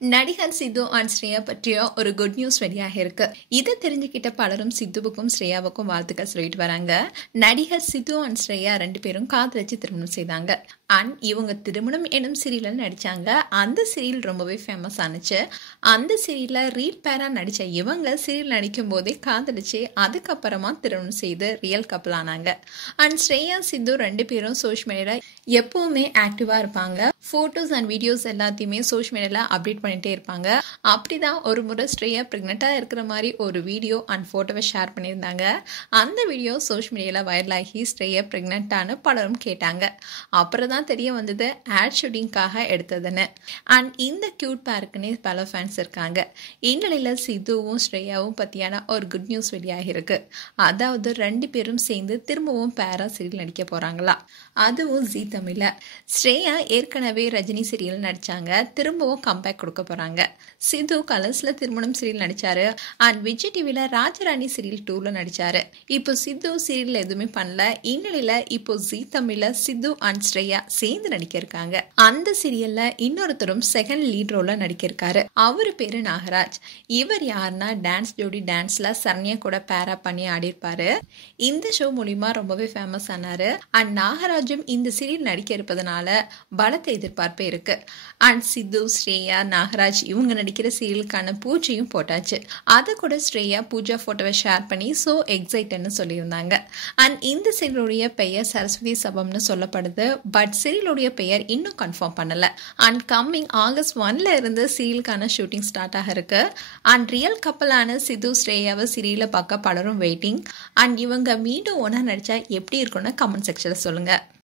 நடிகர் சித்து அண்ட் ஸ்ரேயா பற்றிய ஒரு குட் நியூஸ் வெளியாக இருக்கு. இதை தெரிஞ்சுக்கிட்ட பலரும் சித்துவுக்கும் ஸ்ரேயாவுக்கும் வாழ்த்துக்கள் சொல்லிட்டு வராங்க. நடிகர் சித்து அண்ட் ஸ்ரேயா 2 பேரும் காதலிச்சு திருமணம் செய்தாங்க. அண்ட் இவங்க திருமணம் எனும் சீரியல் நடிச்சாங்க. அந்த சீரியல் ரொம்பவே ஃபேமஸ் ஆனிச்சு. அந்த சீரியல்ல ரீல் பேரா நடிச்ச இவங்க சீரியல் நடிக்கும் போதே காதலிச்சு அதுக்கப்புறமா திருமணம் செய்து ரியல் கப்பல் ஆனாங்க. அண்ட் ஸ்ரேயா சித்து 2 பேரும் சோஷியல் மீடியால எப்பவுமே ஆக்டிவா இருப்பாங்க. போட்டோஸ் அண்ட் வீடியோஸ் எல்லாத்தையுமே சோஷியல் மீடியால அப்டேட் பண்ணிட்டே இருப்பாங்க. அப்படிதான் ஒரு முறை ஸ்ரேயா பிரெக்னெண்டா இருக்கிற மாதிரி ஒரு வீடியோ அண்ட் போட்டோவை ஷேர் பண்ணியிருந்தாங்க. அந்த வீடியோ சோஷியல் மீடியால வைரல் ஆகி ஸ்ரேயா பிரெக்னென்ட்டானு பலரும் கேட்டாங்க. அப்புறம் தான் தெரிய வந்தது ஆட் ஷூட்டிங்காக எடுத்ததுன்னு. அண்ட் இந்த கியூட் பேருக்குன்னு பல ஃபேன்ஸ் இருக்காங்க. இந்நிலையில சித்துவும் ஸ்ரேயாவும் பத்தியான ஒரு குட் நியூஸ் வெளியாகி இருக்கு. அதாவது 2 பேரும் சேர்ந்து திரும்பவும் பேரா சீரியல் நடிக்க போறாங்களா, அதுவும் ஜீ தமிழ்ல. ஸ்ரேயா ஏற்கனவே ரஜினி சீரியல் நடிச்சாங்க. திரும்பவும் கம்பேக் கொடுக்க போறாங்க. சித்து கலர்ஸ்ல திருமணம் சீரியல் நடிச்சாரு. அண்ட் விஜய் டிவில ராஜராணி சீரியல் 2ல நடிச்சாரு. இப்போ சித்து சீரியல் எதுவுமே பண்ணல. இந்நிலையில இப்போ ஜீ தமிழ்ல சித்து அண்ட் ஸ்ரேயா சேர்ந்து நடிக்க இருக்காங்க. அந்த சீரியல்ல இன்னொருத்தரும் செகண்ட் லீட் ரோல்ல நடிக்க இருக்காரு. அவரு பேரு நாகராஜ். இவர் யாருன்னா டான்ஸ் ஜோடி டான்ஸ்ல சரண்யா கூட பேரா பண்ணி ஆடி இருப்பாரு. இந்த ஷோ மூலியமா ரொம்பவே ஃபேமஸ் ஆனாரு. அண்ட் நாகராஜும் இந்த சீரியல் நடிக்க இருப்பதனால பலத்த எதிர்பார்ப்பு இருக்கு. அண்ட் சித்து, ஸ்ரேயா, நாகராஜ் இவங்க நடிக்கிற சீரியலுக்கான பூஜையும் போட்டாச்சு. அதை கூட ஸ்ரேயா பூஜா போட்டோவை ஷேர் பண்ணி சோ எக்ஸைட்டட்னு சொல்லியிருந்தாங்க. அண்ட் இந்த சீரியலுடைய பெயர் சரஸ்வதி சபம்னு சொல்லப்படுது. பட் சீரியலுடைய பெயர் இன்னும் கன்ஃபார்ம் பண்ணல. அண்ட் கம்மிங் ஆகஸ்ட் 1ல இருந்து சீரியலுக்கான ஷூட்டிங் ஸ்டார்ட் ஆக இருக்கு. அண்ட் ரியல் கப்பலான சித்து ஸ்ரேயாவை சீரியலை பார்க்க பலரும் வெயிட்டிங். அண்ட் இவங்க மீண்டும் ஒன்னா நடிச்சா எப்படி இருக்கும்னு கமெண்ட் செக்ஷன்ல சொல்லுங்க.